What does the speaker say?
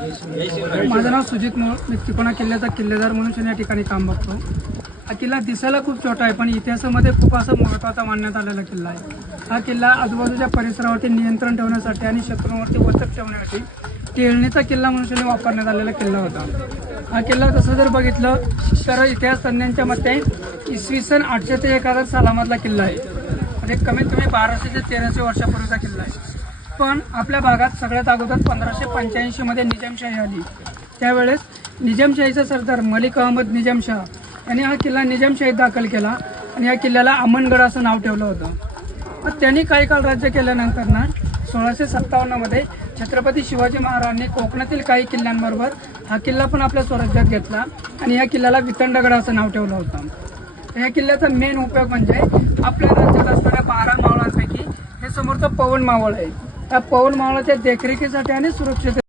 माझं नाव सुजित मोळ. मी तिकोना किल्ल्याचा किल्लेदार म्हणून या ठिकाणी काम बघतो. हा किल्ला दिसायला खूप छोटा आहे, पण इतिहासामध्ये खूप असा महत्त्वाचा मानण्यात आलेला किल्ला आहे. हा किल्ला आजूबाजूच्या परिसरावरती नियंत्रण ठेवण्यासाठी आणि शत्रूंवरती वचक ठेवण्यासाठी टेळणीचा किल्ला म्हणून वापरण्यात आलेला किल्ला होता. हा किल्ला तसं जर बघितलं तर इतिहास तज्ञांच्या मते इसवी सन 800 ते 1000 सालामधला किल्ला आहे. म्हणजे कमीत कमी 1200 ते 1300 वर्षापूर्वीचा किल्ला आहे. पण आपल्या भागात सगळ्यात अगोदर 1585 मध्ये निजामशाही आली. त्यावेळेस निजामशाहीचा सरदार मलिक अहमद निजामशाह यांनी हा किल्ला निजामशाहीत दाखल केला आणि या किल्ल्याला अमनगड असं नाव ठेवलं होतं. मग त्यांनी काही काळ राज्य केल्यानंतर 1657 मध्ये छत्रपती शिवाजी महाराजांनी कोकणातील काही किल्ल्यांबरोबर हा किल्ला पण आपल्या स्वराज्यात घेतला आणि या किल्ल्याला वितंडगड असं नाव ठेवलं होतं. या किल्ल्याचा मेन उपयोग म्हणजे आपल्या राज्यात असणाऱ्या 12 मावळांपैकी हे समोरचं पवन मावळ आहे. त्या पवन मावळाच्या देखरेखीसाठी आणि सुरक्षिततेसाठी